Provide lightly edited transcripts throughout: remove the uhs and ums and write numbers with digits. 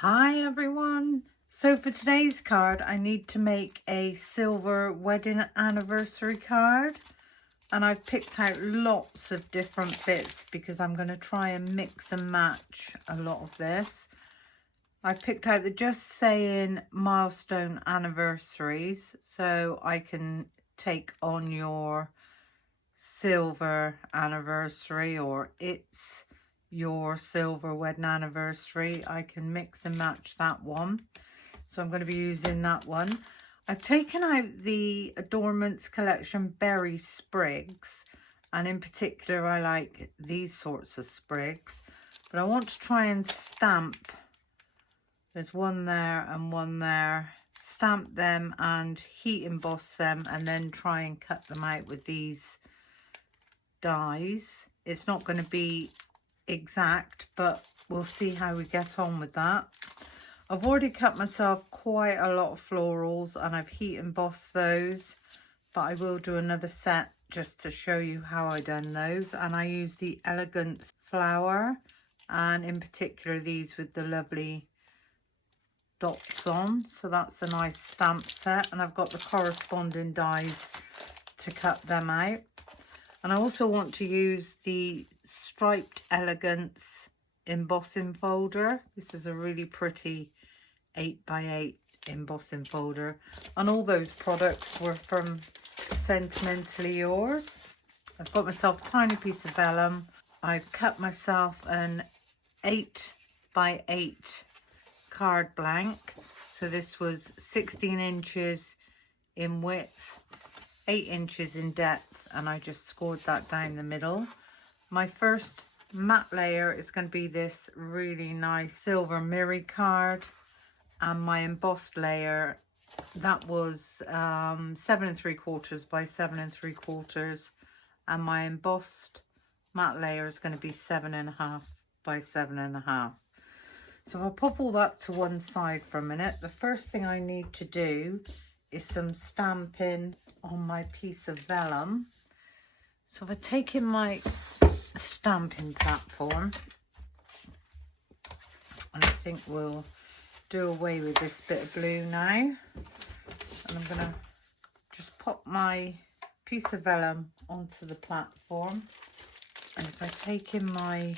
Hi everyone. So for today's card I need to make a silver wedding anniversary card, and I've picked out lots of different bits because I'm going to try and mix and match a lot of this. I picked out the just saying milestone anniversaries, so I can take on your silver anniversary or it's your silver wedding anniversary. I can mix and match that one, so I'm going to be using that one. I've taken out the Adornments collection berry sprigs, and in particular I like these sorts of sprigs, but I want to try and stamp. There's one there and one there. Stamp them and heat emboss them, and then try and cut them out with these dies. It's not going to be exact, but we'll see how we get on with that. I've already cut myself quite a lot of florals and I've heat embossed those, but I will do another set just to show you how I done those. And I use the Elegant flower, and in particular these with the lovely dots on, so that's a nice stamp set, and I've got the corresponding dies to cut them out. And I also want to use the Sprite Elegant embossing folder. This is a really pretty 8x8 embossing folder, and all those products were from Sentimentally Yours. I've got myself a tiny piece of vellum. I've cut myself an 8x8 card blank, so this was 16 inches in width, 8 inches in depth, and I just scored that down the middle. My first matte layer is going to be this really nice silver Miri card, and my embossed layer, that was 7 3/4 by 7 3/4, and my embossed matte layer is going to be 7.5 by 7.5. So I'll pop all that to one side for a minute. The first thing I need to do is some stamping on my piece of vellum. So if I take in my stamping platform, and I think we'll do away with this bit of blue now, and I'm going to just pop my piece of vellum onto the platform. And if I take in my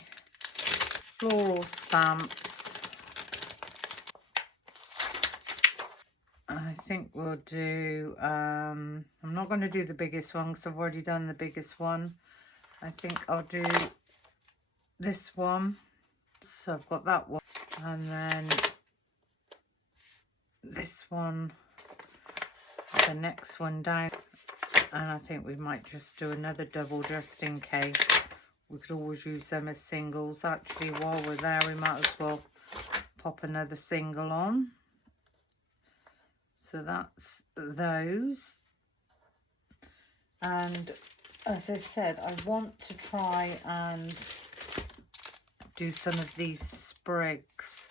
floral stamps, I think we'll do, I'm not going to do the biggest one because I've already done the biggest one. I think I'll do this one. So I've got that one, and then this one, the next one down, and I think we might just do another double just in case. We could always use them as singles. Actually, while we're there, we might as well pop another single on. So that's those. And as I said, I want to try and do some of these sprigs.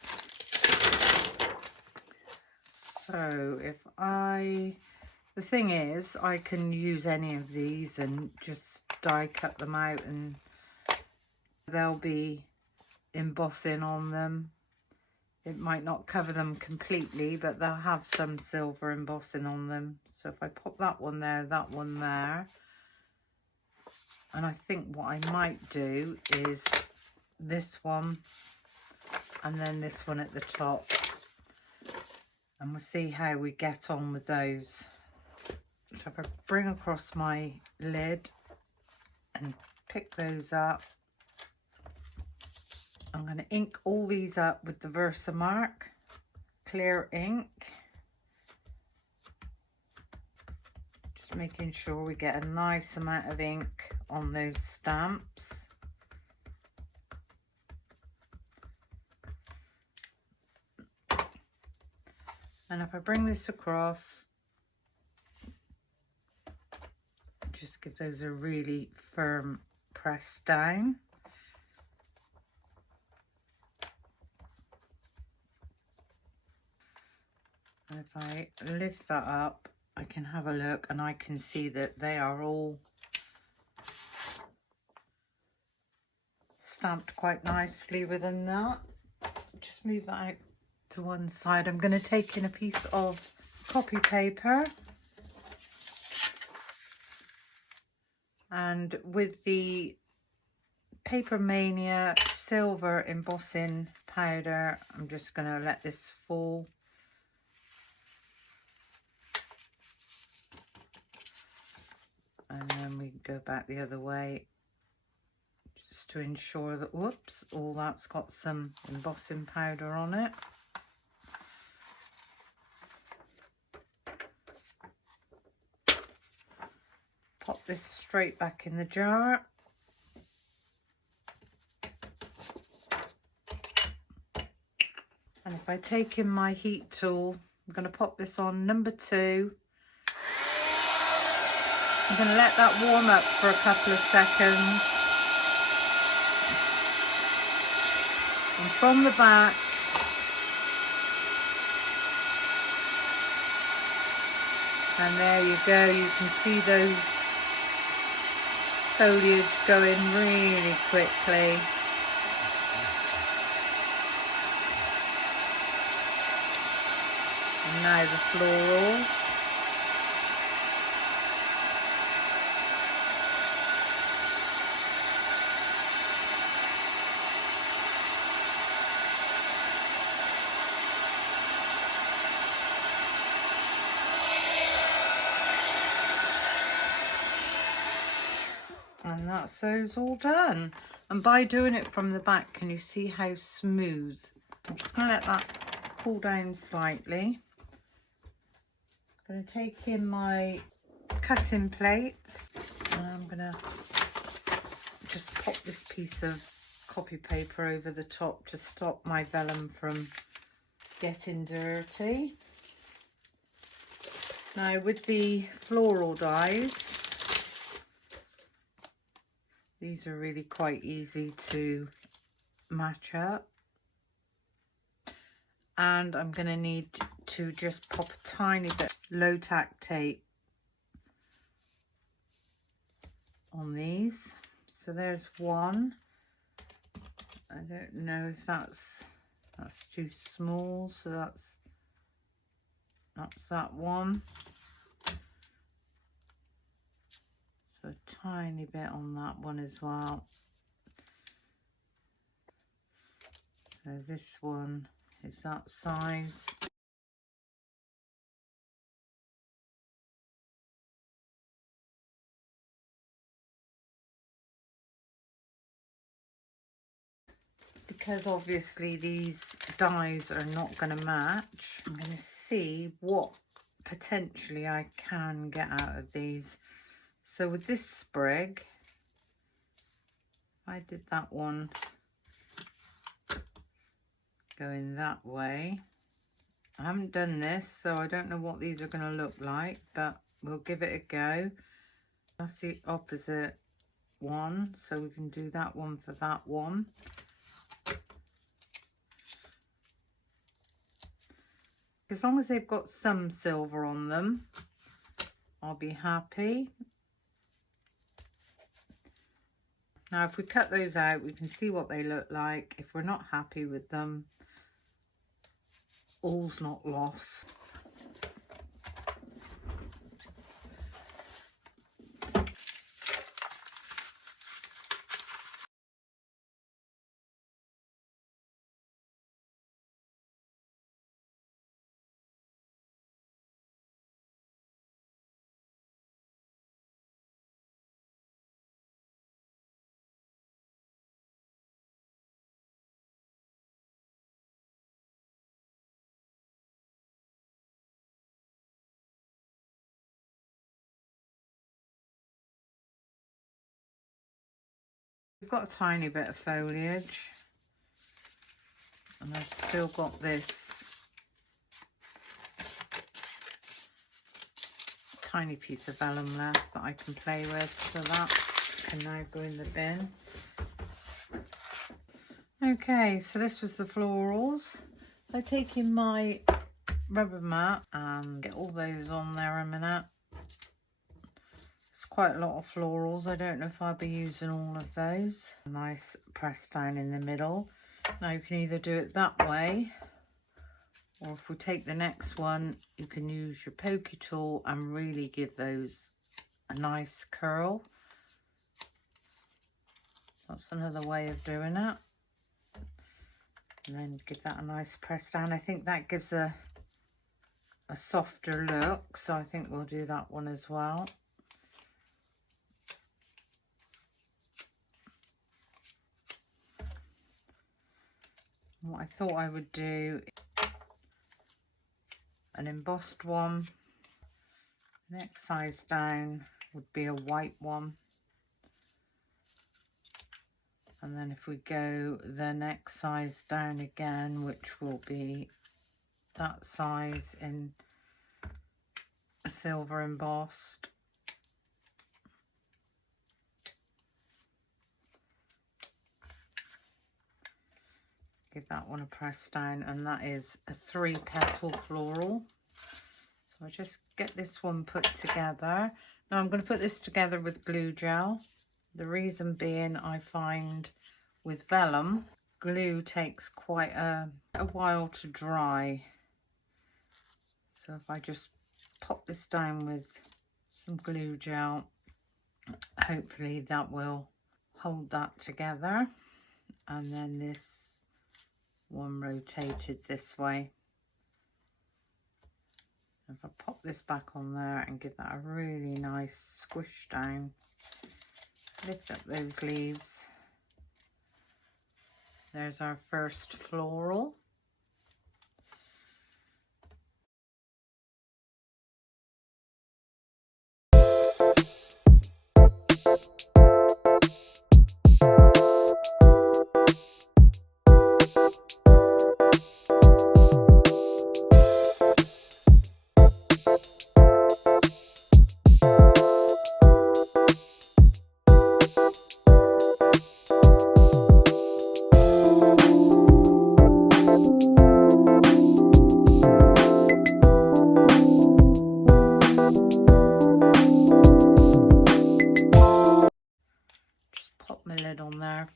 So if the thing is, I can use any of these and just die cut them out, and they'll be embossing on them. It might not cover them completely, but they'll have some silver embossing on them. So if I pop that one there, and I think what I might do is this one and then this one at the top, and we'll see how we get on with those. So if I bring across my lid and pick those up, I'm going to ink all these up with the Versamark clear ink. Just making sure we get a nice amount of ink on those stamps. And if I bring this across, just give those a really firm press down. And if I lift that up, I can have a look and I can see that they are all stamped quite nicely within that. Just move that out to one side. I'm going to take in a piece of copy paper, and with the Paper Mania silver embossing powder, I'm just going to let this fall. And then we go back the other way just to ensure that, whoops, all that's got some embossing powder on it. Pop this straight back in the jar. And if I take in my heat tool, I'm going to pop this on number 2. I'm going to let that warm up for a couple of seconds. And from the back, and there you go, you can see those foliage going really quickly. And now the floral. And that's those all done. And by doing it from the back, can you see how smooth? I'm just going to let that cool down slightly. I'm going to take in my cutting plates, and I'm going to just pop this piece of copy paper over the top to stop my vellum from getting dirty. Now with the floral dies, these are really quite easy to match up. And I'm going to need to just pop a tiny bit low tack tape on these. So there's one. I don't know if that's too small, so that's that one. So a tiny bit on that one as well. So this one is that size. Because obviously these dies are not going to match, I'm going to see what potentially I can get out of these. So with this sprig, if I did that one going that way, I haven't done this, so I don't know what these are going to look like, but we'll give it a go. That's the opposite one, so we can do that one for that one. As long as they've got some silver on them, I'll be happy. Now if we cut those out, we can see what they look like. If we're not happy with them, all's not lost. We've got a tiny bit of foliage, and I've still got this tiny piece of vellum left that I can play with, so that can now go in the bin. Okay, so this was the florals. I take in my rubber mat and get all those on there a minute. It's quite a lot of florals. I don't know if I'll be using all of those. Nice press down in the middle. Now you can either do it that way, Or if we take the next one, you can use your pokey tool and really give those a nice curl. That's another way of doing it. And then give that a nice press down. I think that gives a softer look, so I think we'll do that one as well. What I thought I would do, an embossed one. Next size down would be a white one. And then if we go the next size down again, which will be that size in a silver embossed. Give that one a press down, and that is a 3-petal floral. So I just get this one put together. Now I'm going to put this together with glue gel. The reason being, I find with vellum, glue takes quite a while to dry. So if I just pop this down with some glue gel, hopefully that will hold that together. And then this one rotated this way. If I pop this back on there and give that a really nice squish down, lift up those leaves. There's our first floral.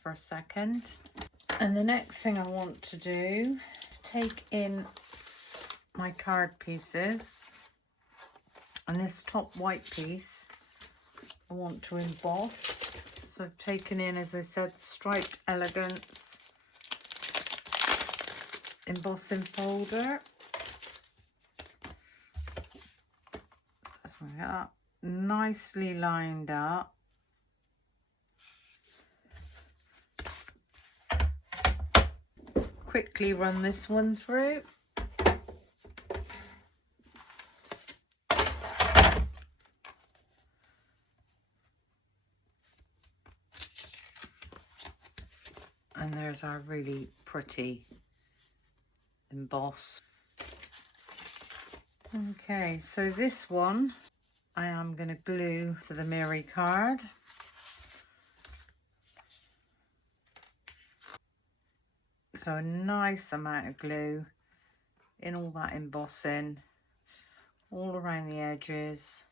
For a second, and the next thing I want to do is take in my card pieces, and this top white piece I want to emboss. So I've taken in, as I said, Sprite Elegant embossing folder. So I get that nicely lined up. Quickly run this one through. And there's our really pretty emboss. Okay, so this one I am going to glue to the Miri card. So a nice amount of glue in all that embossing, all around the edges.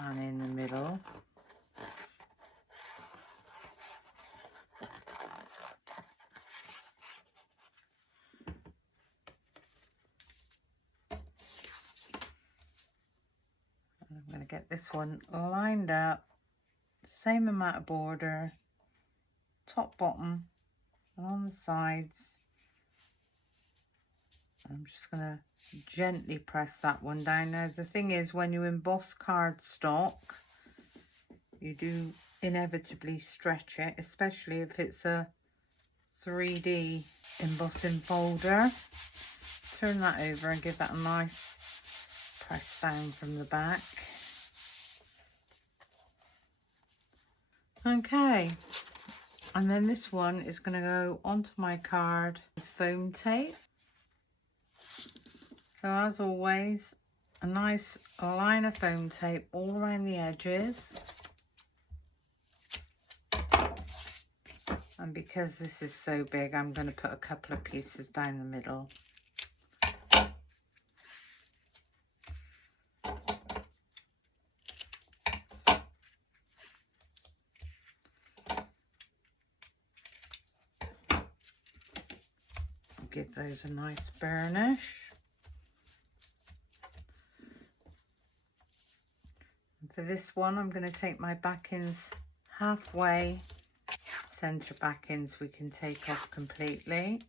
And in the middle. And I'm going to get this one lined up. Same amount of border, top, bottom, and on the sides. I'm just going to gently press that one down. Now the thing is, when you emboss cardstock, you do inevitably stretch it, especially if it's a 3D embossing folder. Turn that over and give that a nice press down from the back. Okay, and then this one is going to go onto my card with foam tape. So as always, a nice line of foam tape all around the edges. And because this is so big, I'm going to put a couple of pieces down the middle. give those a nice burnish. And for this one, I'm going to take my backings halfway. Center backings we can take off completely.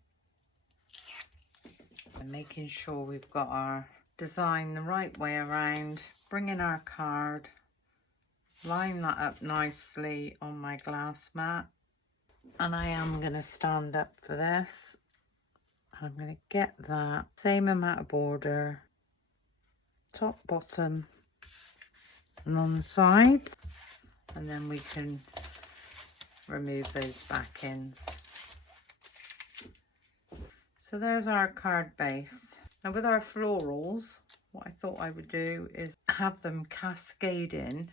And making sure we've got our design the right way around. Bring in our card. Line that up nicely on my glass mat. And I am going to stand up for this. I'm going to get that same amount of border, top, bottom, and on the sides. And then we can remove those backings. So there's our card base. Now with our florals, what I thought I would do is have them cascade in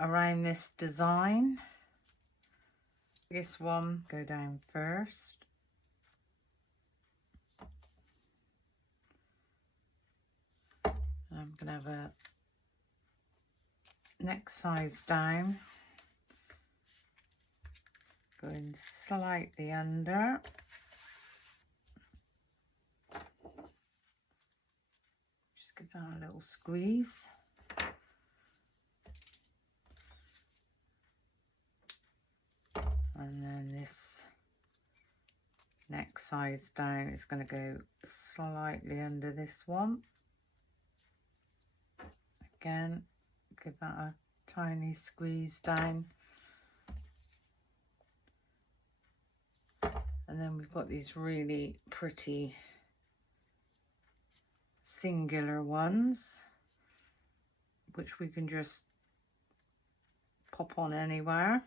around this design. This one go down first. And I'm going to have a next size down, going slightly under. Just give that a little squeeze. And then this next size down is going to go slightly under this one. Again, give that a tiny squeeze down. And then we've got these really pretty singular ones, which we can just pop on anywhere.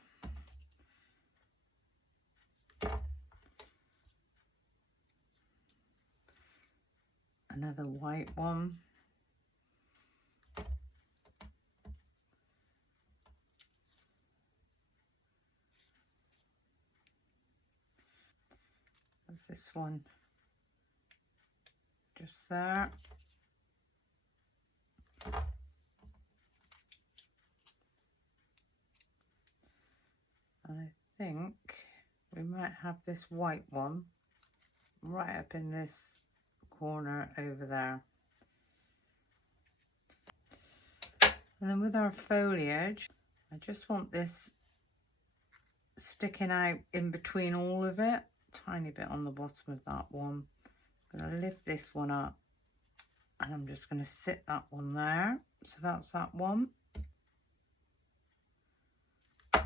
Another white one. There's this one just there. And I think we might have this white one right up in this corner over there. And then with our foliage, I just want this sticking out in between all of it. Tiny bit on the bottom of that one. I'm going to lift this one up and I'm just going to sit that one there. So that's that one. A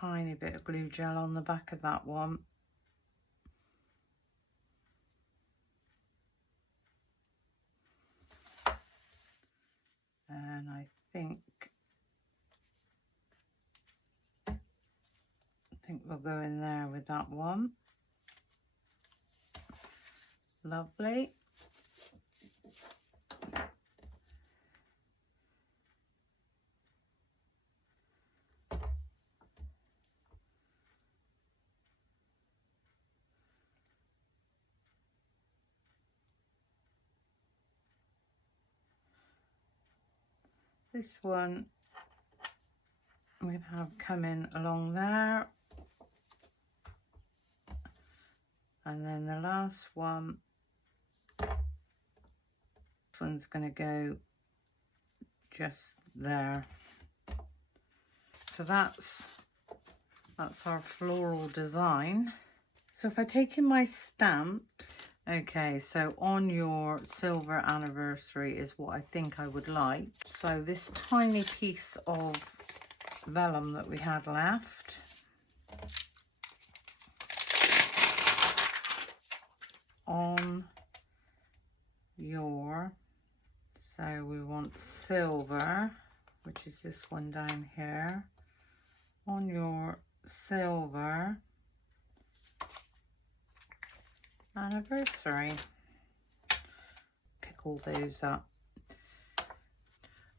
tiny bit of glue gel on the back of that one. And I think we'll go in there with that one. Lovely. This one we have coming along there. And then the last one, this one's going to go just there. So that's our floral design. So if I take in my stamps, okay, so on your silver anniversary is what I think I would like. So this tiny piece of vellum that we had left, on your, so we want silver, which is this one down here, on your silver anniversary. Pick all those up.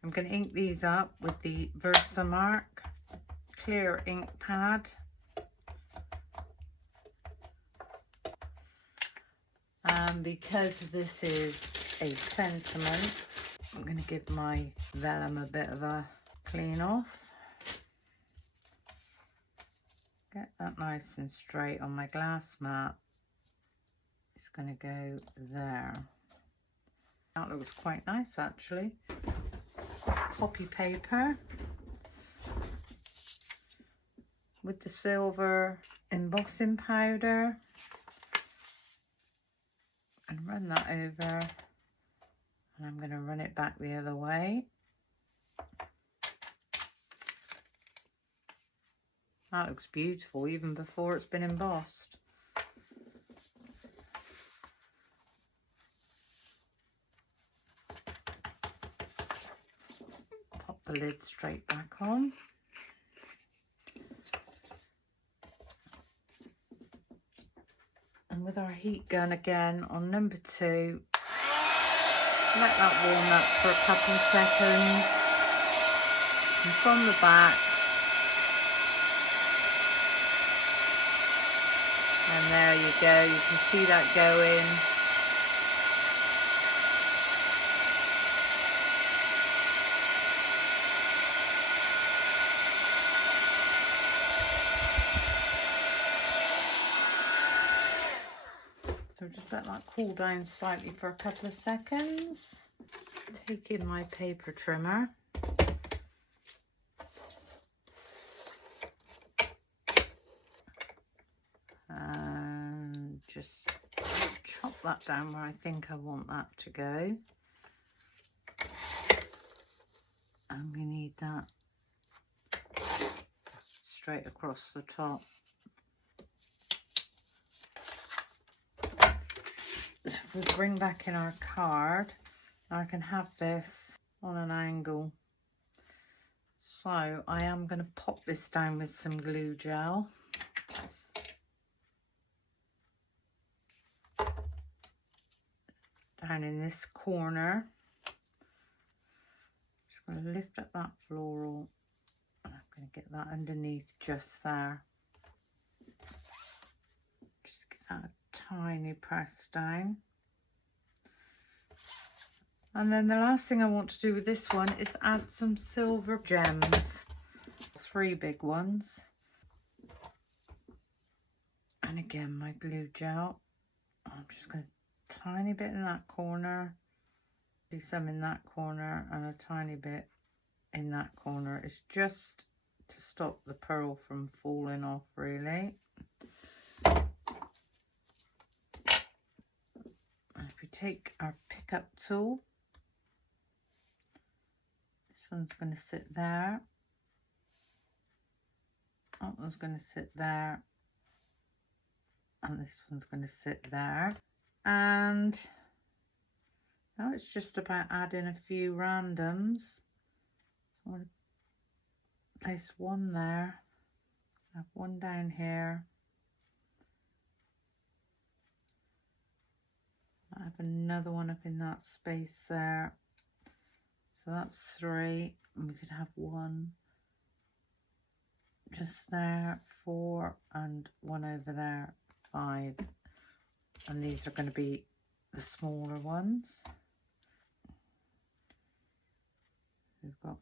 I'm going to ink these up with the Versamark clear ink pad. And because this is a sentiment, I'm going to give my vellum a bit of a clean off. Get that nice and straight on my glass mat. It's going to go there. That looks quite nice actually. Copy paper with the silver embossing powder, and run that over, and I'm going to run it back the other way. That looks beautiful even before it's been embossed. Pop the lid straight back on. And with our heat gun again on number 2, let that warm up for a couple of seconds. And from the back, and there you go, you can see that going. So just let that cool down slightly for a couple of seconds. Take in my paper trimmer. And just chop that down where I think I want that to go. And we need that straight across the top. If we bring back in our card, I can have this on an angle. So I am going to pop this down with some glue gel. Down in this corner. Just going to lift up that floral, and I'm going to get that underneath just there. Just give that a tiny press down. And then the last thing I want to do with this one is add some silver gems. 3 big ones. And again, my glue gel. I'm just going to tiny bit in that corner. Do some in that corner and a tiny bit in that corner. It's just to stop the pearl from falling off, really. And if we take our pickup tool, this one's going to sit there. That one's going to sit there. And this one's going to sit there. And now it's just about adding a few randoms. So I'm going to place one there. I have one down here. I have another one up in that space there. So that's 3. And we could have one just there, 4, and one over there, 5. And these are going to be the smaller ones. We've got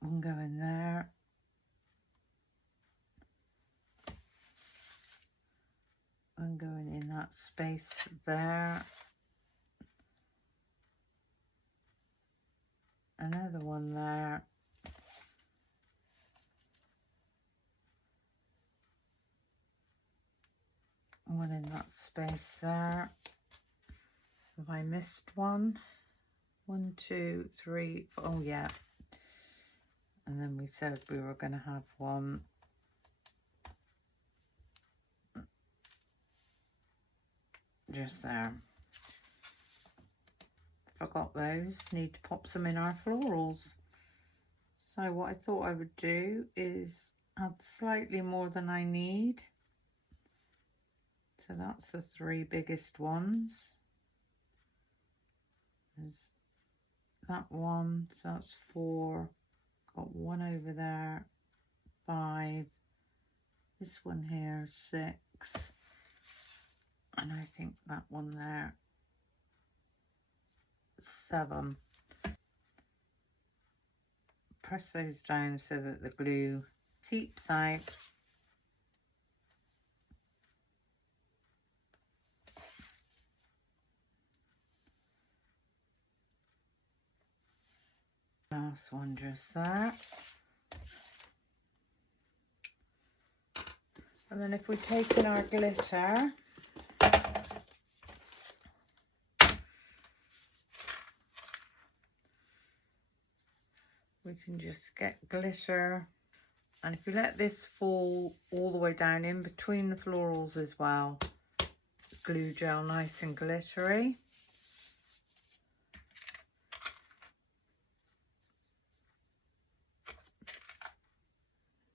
one going there. One going in that space there. Another one there. One in that space there. Have I missed one? 1, 2, 3, 4. Oh yeah. And then we said we were going to have one just there. Forgot those. Need to pop some in our florals. So what I thought I would do is add slightly more than I need. So that's the 3 biggest ones. There's that one, so that's 4. Got one over there, 5. This one here, 6. And I think that one there, 7. Press those down so that the glue seeps out. Last one just there. And then if we take in our glitter, we can just get glitter. And if you let this fall all the way down in between the florals as well, glue gel nice and glittery.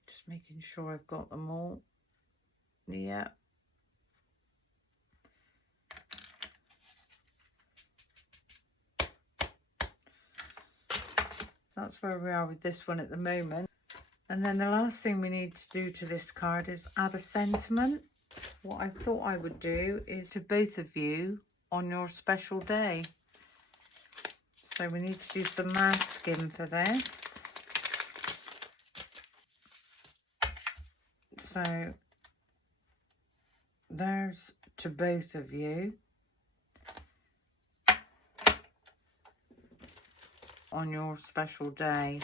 Just making sure I've got them all. Yeah. That's where we are with this one at the moment. And then the last thing we need to do to this card is add a sentiment. What I thought I would do is to both of you on your special day. So we need to do some masking for this. So there's to both of you on your special day.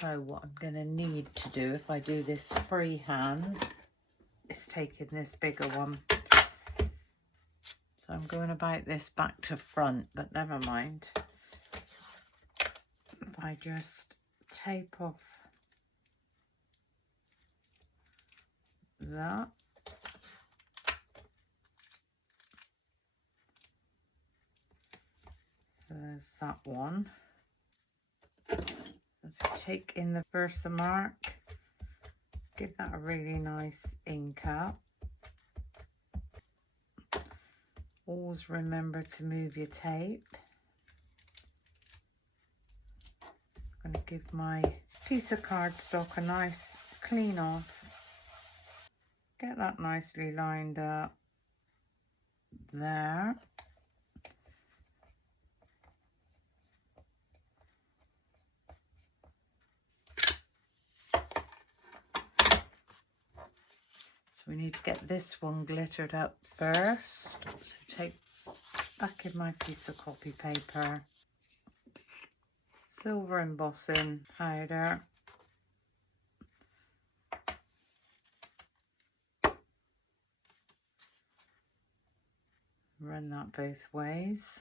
So what I'm going to need to do if I do this freehand is taking this bigger one. So I'm going about this back to front, but never mind. If I just tape off that. So there's that one. Take in the Versamark, give that a really nice ink up. Always remember to move your tape. I'm going to give my piece of cardstock a nice clean off. Get that nicely lined up there. So we need to get this one glittered up first. So take back in my piece of copy paper, silver embossing powder, run that both ways.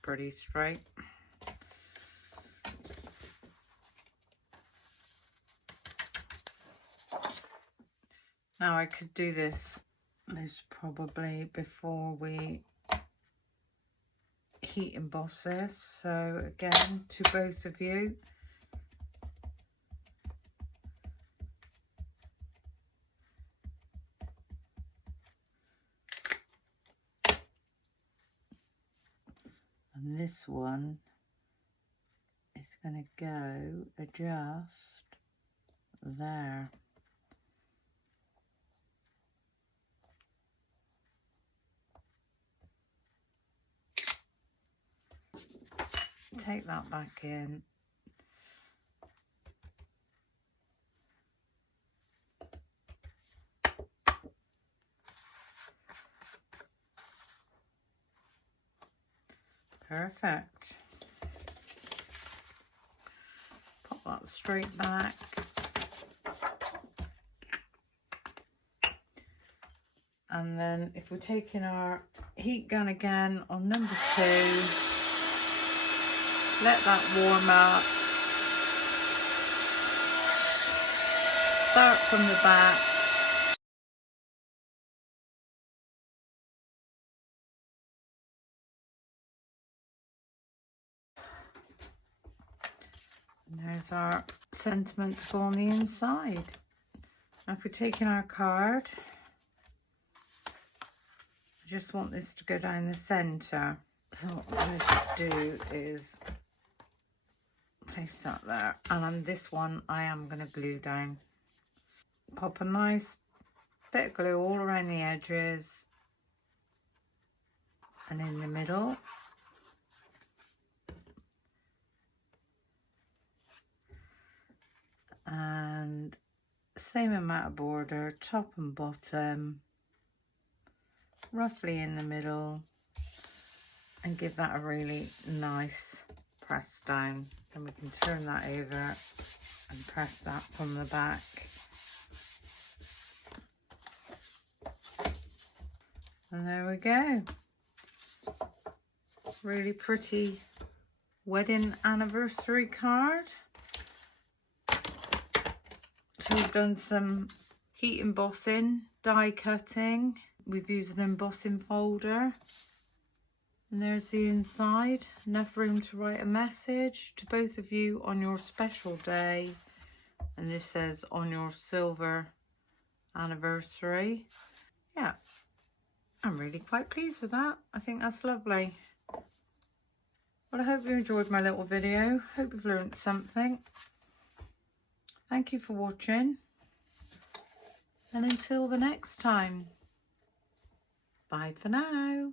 Pretty straight. Now I could do this most probably before we heat emboss this. So again, to both of you, and this one is going to go just there. Take that back in. Perfect. Pop that straight back. And then if we're taking our heat gun again on number 2, let that warm up. Start from the back. And there's our sentiment to go on the inside. Now if we're taking our card, I just want this to go down the centre. So what I'm going to do is place that there, and on this one I am going to glue down. Pop a nice bit of glue all around the edges and in the middle. And same amount of border, top and bottom. roughly in the middle, and give that a really nice press down. Then we can turn that over and press that from the back. And there we go. Really pretty wedding anniversary card. So we've done some heat embossing, die cutting. We've used an embossing folder. And there's the inside. Enough room to write a message to both of you on your special day. And this says on your silver anniversary. Yeah, I'm really quite pleased with that. I think that's lovely. Well, I hope you enjoyed my little video. Hope you've learned something. Thank you for watching. And until the next time, bye for now.